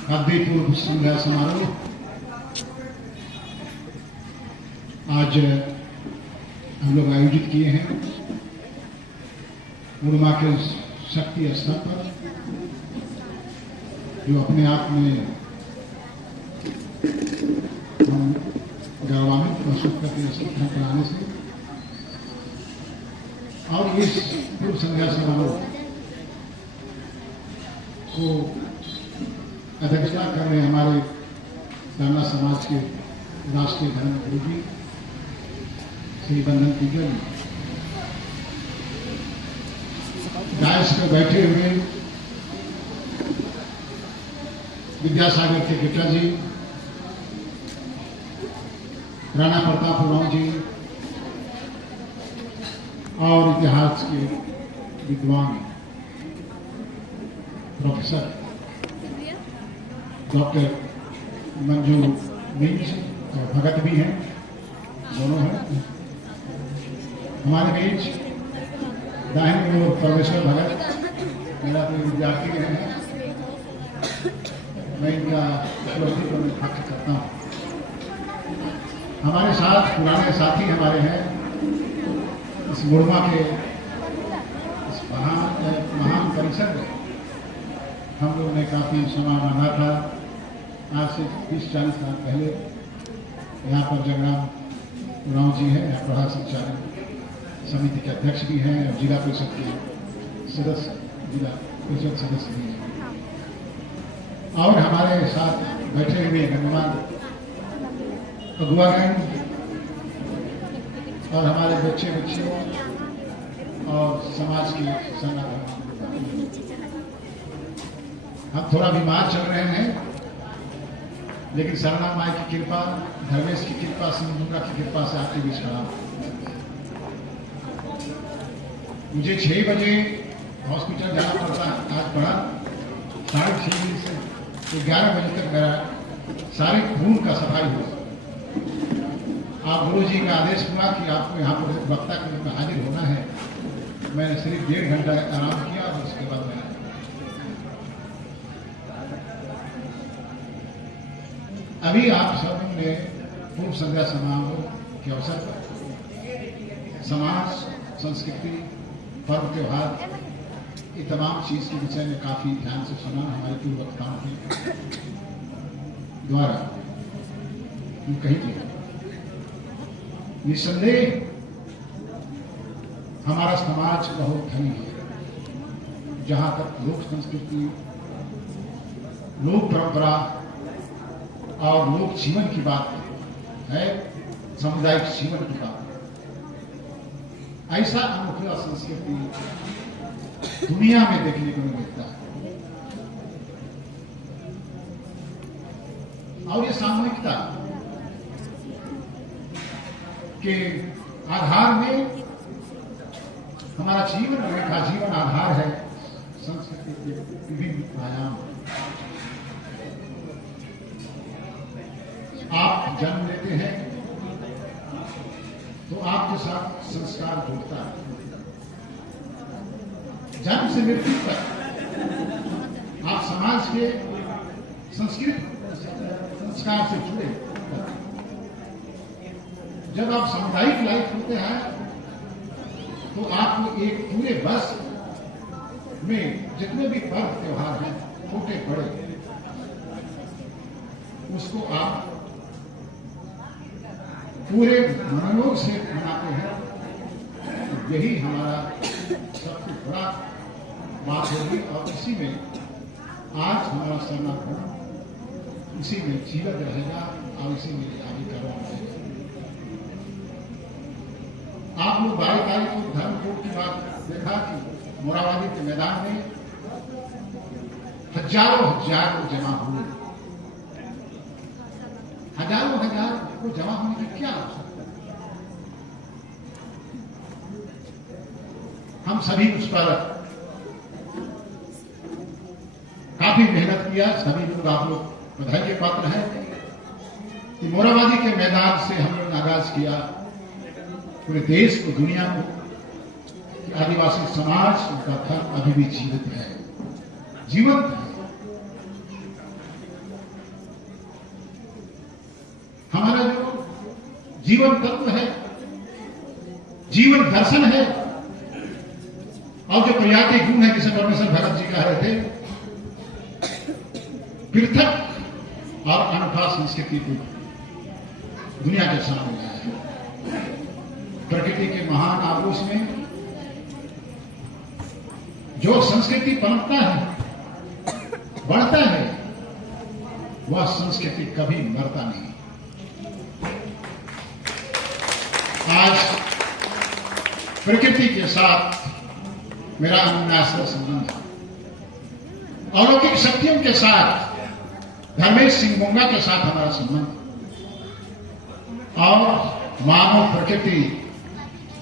खाद्य पूर्व संध्या समारोह आज हम लोग आयोजित किए हैं उर्मा के शक्ति स्तर पर, जो अपने आप में हम गौरवान्वित महसूस करते हैं स्थान पर आने से। और इस पूर्व संध्या समारोह को अध्यक्षता कर रहे हमारे सरना समाज के राष्ट्रीय धर्म गुरु जी श्री बंधन पूजन, डायस पर बैठे हुए विद्यासागर के बेटा जी, राणा प्रताप राव जी और इतिहास के विद्वान प्रोफेसर डॉक्टर मंजू मिंज और भगत भी हैं, दोनों हैं हमारे बीच। दाहिनी ओर परमेश्वर भगत मेरा कोई विद्यार्थी है, मैं इनका उपलब्धि को व्यक्त करता हूँ। हमारे साथ पुराने साथी हमारे हैं इस मुरमा के इस महान परिसर में। हम लोगों ने काफी समय मांगा था। आज से 20-40 साल पहले यहाँ पर जगराम राव जी हैं, यहाँ प्रहार संचालन समिति के अध्यक्ष भी हैं और जिला परिषद के सदस्य, जिला परिषद सदस्य भी हैं। और हमारे साथ बैठे हुए गणमान्य अगुवागण और हमारे बच्चे बच्चियों और समाज की संगठन, हम थोड़ा बीमार चल रहे हैं, लेकिन सरना माई की कृपा, धर्मेश की कृपा, सिंधुरा की कृपा से आपके बीच खड़ा। मुझे 6 बजे हॉस्पिटल जाना पड़ता है। आज पड़ा 6:30 बजे से 11 बजे तक मेरा सारे खून का सफाई हुआ। आप गुरु जी का आदेश हुआ कि आपको यहाँ पर वक्ता के रूप में हाजिर होना है। मैंने सिर्फ 1.5 घंटा आराम किया और उसके बाद मैंने अभी आप सब ने पूर्व संध्या समारोह के अवसर पर समाज, संस्कृति, पर्व त्योहार, ये तमाम चीज के विषय में काफी ध्यान से सुना हमारे पूर्व वक्ताओं के द्वारा। कही थी निसंदेह हमारा समाज बहुत धनी है। जहां तक लोक संस्कृति, लोक परंपरा और लोक जीवन की बात है, सामुदायिक जीवन की बात है, ऐसा अनोखा संस्कृति दुनिया में देखने को नहीं मिलता है। और ये सामूहिकता के आधार में हमारा जीवन रेखा, जीवन आधार है संस्कृति के विभिन्न आयाम। आप जन्म लेते हैं तो आपके साथ संस्कार जुड़ता है। जन्म से मृत्यु तक आप समाज के संस्कृत संस्कार से जुड़े। जब आप सामुदायिक लाइफ होते हैं तो आपको एक पूरे वर्ष में जितने भी पर्व त्योहार हैं, छोटे बड़े, उसको आप पूरे मनोयोग से मनाते हैं। यही हमारा सबसे बड़ा बात होगी और इसी में आज हमारा सरना धर्म इसी में जीवित रहेगा और इसी में आगे करना रहेगा। आप लोग 12 तारीख को धर्म कोड की बात देखा कि मोराबादी के मैदान में हजारों लोग जमा हुए। हजारों को जमा होने की क्या आवश्यकता है? हम सभी उस पर काफी मेहनत किया। सभी लोग, आप लोग बधाई के पात्र हैं कि मोराबादी के मैदान से हम लोग ने आगाज किया पूरे देश को, दुनिया को, कि आदिवासी समाज, उनका धर्म अभी भी जीवित है, जीवंत है। जीवन तत्व है, जीवन दर्शन है, और जो प्रयाति गुण है, जिसे परमेश्वर भगत जी कह रहे थे, पृथक और अनूठा संस्कृति को दुनिया के सामने लाया है। प्रकृति के महान आगोश में जो संस्कृति पनपता है, बढ़ता है, वह संस्कृति कभी मरता नहीं। आज प्रकृति के साथ मेरा अन्योन्याश्रय संबंध है। अलौकिक शक्तियों के साथ धर्मेश सिंह मोंगा के साथ हमारा संबंध, और मानव प्रकृति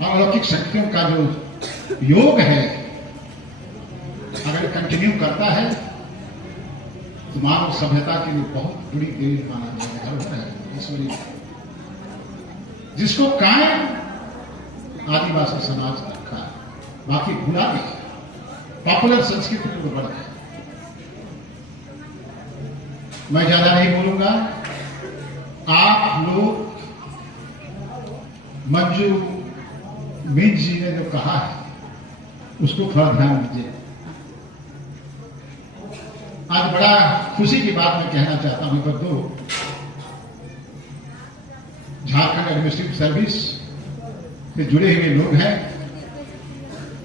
और अलौकिक शक्तियों का जो योग है, अगर कंटिन्यू करता है तो मानव सभ्यता के लिए बहुत बड़ी देर माना जाएगा है ईश्वरीय, जिसको कायम आदिवासी समाज रखा है, बाकी भूला नहीं, पॉपुलर संस्कृति को बढ़ गया। मैं ज्यादा नहीं बोलूंगा, आप लोग मंजू मीन जी ने जो कहा है उसको थोड़ा ध्यान दीजिए। आज बड़ा खुशी की बात मैं कहना चाहता हूं, पर दो झारखंड एडमिनिस्ट्रेटिव सर्विस से जुड़े हुए लोग हैं।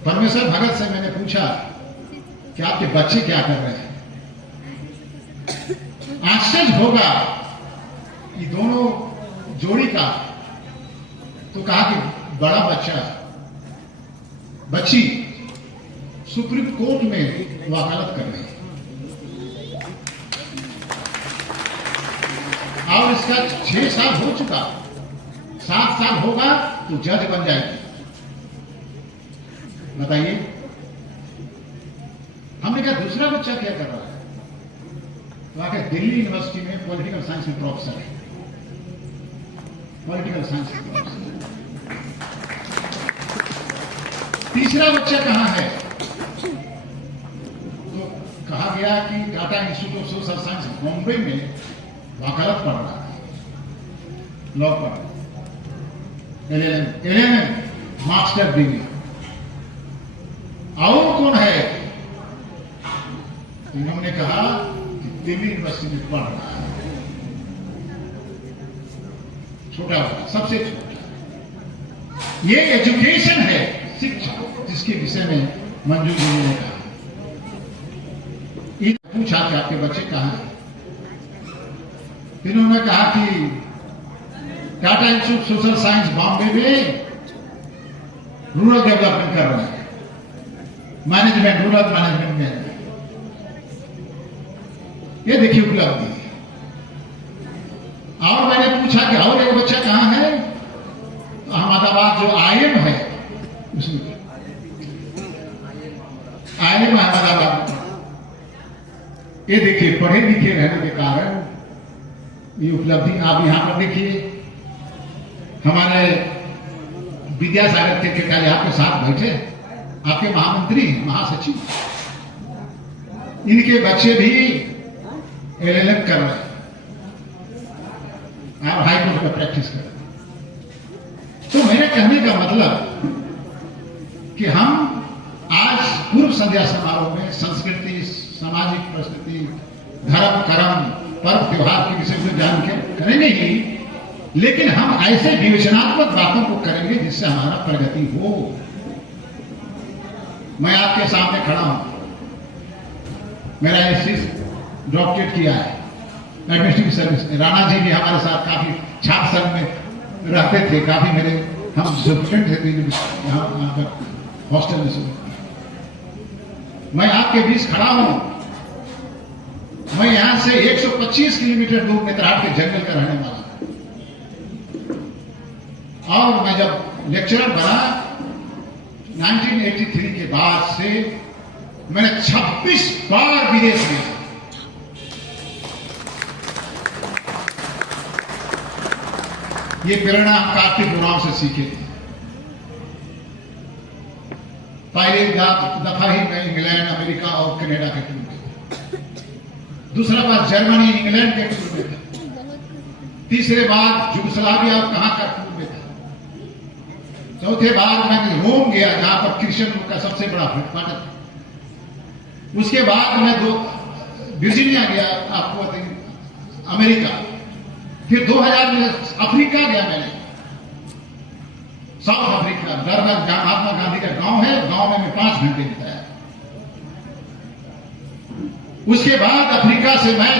परमेश्वर भगत से मैंने पूछा कि आपके बच्चे क्या कर रहे हैं। आश्चर्य होगा कि दोनों जोड़ी का, तो कहा कि बड़ा बच्चा बच्ची सुप्रीम कोर्ट में वकालत कर रही है, और इसका 6 साल हो चुका, 7 साल होगा तो जज बन जाएगी। बताइए, हमने कहा दूसरा बच्चा क्या कर रहा है, तो आकर दिल्ली यूनिवर्सिटी में पॉलिटिकल साइंस में प्रोफेसर है, पॉलिटिकल साइंस में प्रोफेसर। तीसरा बच्चा कहां है, तो कहा गया कि Tata institute of social science Bombay में वकालत पढ़ रहा है, लॉ पढ़, LLM मास्टर डिग्री। और कौन है, इन्होंने कहा कि दिल्ली यूनिवर्सिटी में पढ़ रहा है, छोटा वाला, सबसे छोटा। ये एजुकेशन है, शिक्षा, जिसके विषय में मंजू जी ने कहा। पूछा कि आपके बच्चे कहां हैं, इन्होंने कहा कि Tata institute social science Bombay में रूरल डेवलपमेंट कर रहे हैं, मैनेजमेंट, रूरल मैनेजमेंट में। ये देखिए उपलब्धि। और मैंने पूछा कि और एक बच्चा कहां है, तो अहमदाबाद जो IIM है उसमें, IIM अहमदाबाद। ये देखिए, पढ़े लिखे रहने के कारण ये उपलब्धि। आप यहां पर देखिए, हमारे विद्यासागर के कार्य आपके साथ बैठे, आपके महामंत्री, महासचिव, इनके बच्चे भी LLM कर रहे हैं, आप हाईकोर्ट का प्रैक्टिस कर रहे हैं। तो मेरे कहने का मतलब कि हम आज पूर्व संध्या समारोह में संस्कृति, सामाजिक परिस्थिति, धर्म, कर्म, पर्व त्योहार के विषय में जान के करेंगे ही, लेकिन हम ऐसे विवेचनात्मक बातों को करेंगे जिससे हमारा प्रगति हो। मैं आपके सामने खड़ा हूं, मेरा एससी डॉक्टरेट किया है एडमिनिस्ट्रेटिव सर्विस। राणा जी भी हमारे साथ काफी छात्र संघ में रहते थे, काफी मेरे हम स्टूडेंट थे यहाँ हॉस्टल में। मैं आपके बीच खड़ा हूं, मैं यहां से 125 किलोमीटर दूर नेत्राट के जंगल का रहने वाला, और मैं जब लेक्चरर बना 1983 के बाद से मैंने 26 बार विदेश में, ये प्रेरणा कार्तिक उरांव से सीखे थे। पहले दफा ही मैं इंग्लैंड, अमेरिका और कनाडा के टूर में, दूसरा बार जर्मनी, इंग्लैंड के टूर में था। तीसरे बार युगोस्लाविया कहां का पूर्व में था। चौथे बार मैं रोम गया जहां पर क्रिश्चियन का सबसे बड़ा हेडक्वार्टर था। उसके बाद मैं वर्जीनिया गया, आपको अमेरिका। फिर 2000 में अफ्रीका गया मैंने, साउथ अफ्रीका। डरबन जहां महात्मा गांधी का गांव है, गांव में मैं 5 घंटे बिताया। उसके बाद अफ्रीका से मैं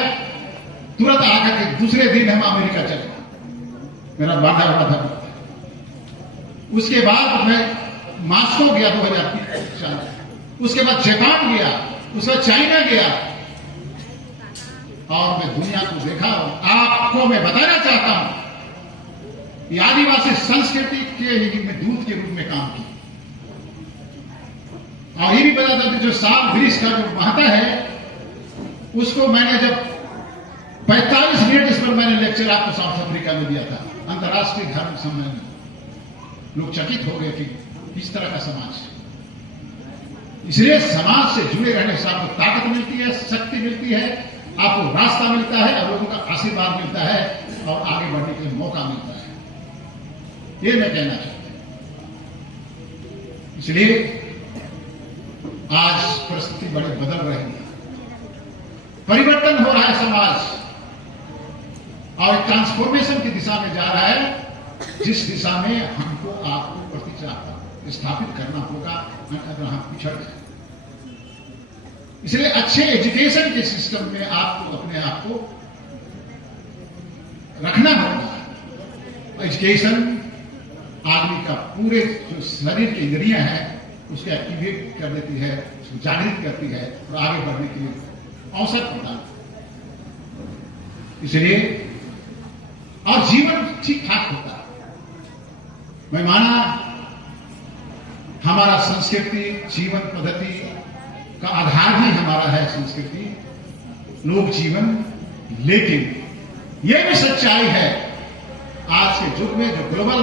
तुरंत आकर के दूसरे दिन हम अमेरिका चले, मेरा बाधा हुआ था। उसके बाद मैं मास्को गया 2003। उसके बाद जापान गया, उसके बाद चाइना गया, और मैं दुनिया को देखा। आपको मैं बताना चाहता हूं कि आदिवासी संस्कृति के दूत के रूप में काम किया। और ये भी पता था कि जो साल वृक्ष का जो महत्व है, उसको मैंने जब 45 मिनट इस पर मैंने लेक्चर आपको साउथ अफ्रीका में दिया था, अंतर्राष्ट्रीय धर्म सम्मेलन में। लोग चकित हो गए कि किस तरह का समाज है। इसलिए समाज से जुड़े रहने से आपको ताकत मिलती है, शक्ति मिलती है, आपको रास्ता मिलता है, और लोगों का आशीर्वाद मिलता है, और आगे बढ़ने के लिए मौका मिलता है। ये मैं कहना चाहता हूं। इसलिए आज परिस्थिति बड़ी बदल रही है, परिवर्तन हो रहा है समाज, और ट्रांसफॉर्मेशन की दिशा में जा रहा है, जिस दिशा में हमको आपको प्रतिष्ठा स्थापित करना होगा, अगर हम पिछड़ जाए। इसलिए अच्छे एजुकेशन के सिस्टम में आपको अपने आप को रखना होगा। एजुकेशन आदमी का पूरे जो शरीर की इंद्रियां हैं उसको एक्टिवेट कर देती है, उसको जागृत करती है, और आगे बढ़ने के लिए अवसर प्रदान। इसलिए और जीवन ठीक ठाक होता है। मैं माना हमारा संस्कृति, जीवन पद्धति का आधार ही हमारा है संस्कृति, लोक जीवन। लेकिन यह भी सच्चाई है आज के युग में, जो ग्लोबल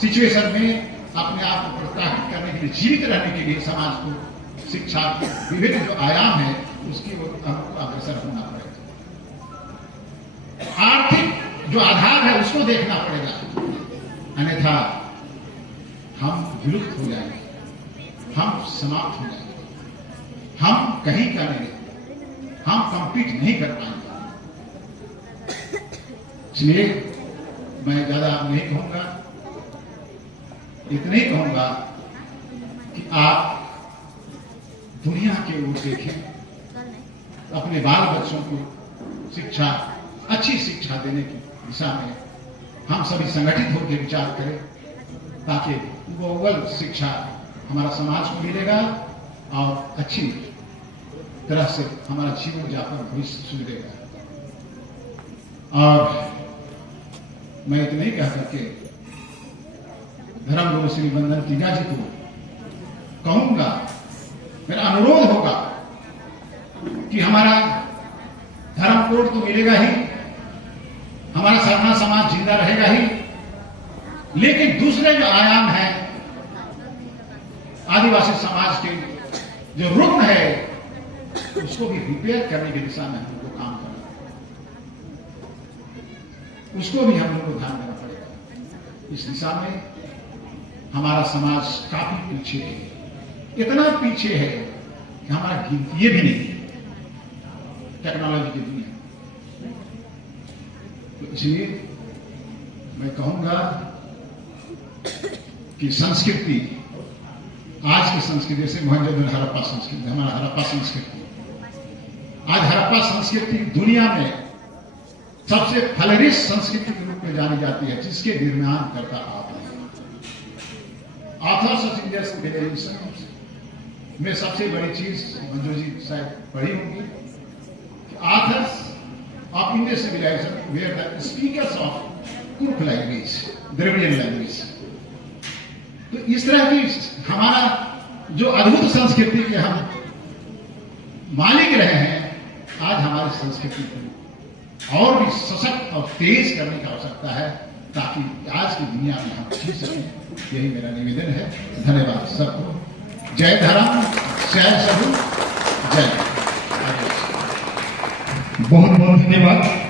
सिचुएशन में अपने आप को प्रोत्साहित करने के लिए, जीवित रहने के लिए समाज को शिक्षा के विभिन्न जो आयाम है उसकी ओर हमको अग्रसर होना पड़ेगा। आर्थिक जो आधार है उसको देखना पड़ेगा, अन्यथा हम विलुप्त हो जाएंगे, हम समाप्त हो जाएंगे, हम कहीं का नहीं, हम कंपीट नहीं कर पाएंगे। इसलिए मैं ज्यादा नहीं कहूंगा, इतना ही कहूंगा कि आप दुनिया के ओर देखें, अपने बाल बच्चों को शिक्षा, अच्छी शिक्षा देने की दिशा में हम सभी संगठित होकर विचार करें, ताकि ग्लोबल शिक्षा हमारा समाज को मिलेगा और अच्छी तरह से हमारा जीवन यापन भविष्य सुधरेगा। और मैं इतना ही कह करके धर्म गुरु श्री बंदन टीगा जी को कहूंगा, मेरा अनुरोध होगा कि हमारा धर्म कोड तो मिलेगा ही, हमारा सरना समाज जिंदा रहेगा ही, लेकिन दूसरे जो आयाम है आदिवासी समाज के जो रुग्ण है उसको भी रिपेयर करने की दिशा में हमको काम करना, उसको भी हम लोग को ध्यान देना पड़ेगा। इस दिशा में हमारा समाज काफी पीछे है, इतना पीछे है कि हमारा गिनती भी नहीं टेक्नोलॉजी की दुनिया। तो इसलिए मैं कहूंगा कि संस्कृति, आज की संस्कृति जैसे मोहनजोदड़ो हड़प्पा संस्कृति, हमारा हड़प्पा संस्कृति, आज हड़प्पा संस्कृति दुनिया में सबसे फ्लरिश संस्कृति के रूप में जानी जाती है, जिसके निर्माण करता आप हैं। ऑथर्स ऑफ इंडिया सिविलाइजेशन में सबसे बड़ी चीज मंजू जी शायद पढ़ी होंगी, authors of India civilization where the speakers of Kurukh language, Dravidian language. तो इस तरह की हमारा जो अद्भुत संस्कृति के हम मालिक रहे हैं, आज हमारी संस्कृति को और भी सशक्त और तेज करने की आवश्यकता है, ताकि आज की दुनिया में हम जी सकें। यही मेरा निवेदन है। धन्यवाद सबको। जय धर्म, जय सभु, जय। बहुत बहुत धन्यवाद।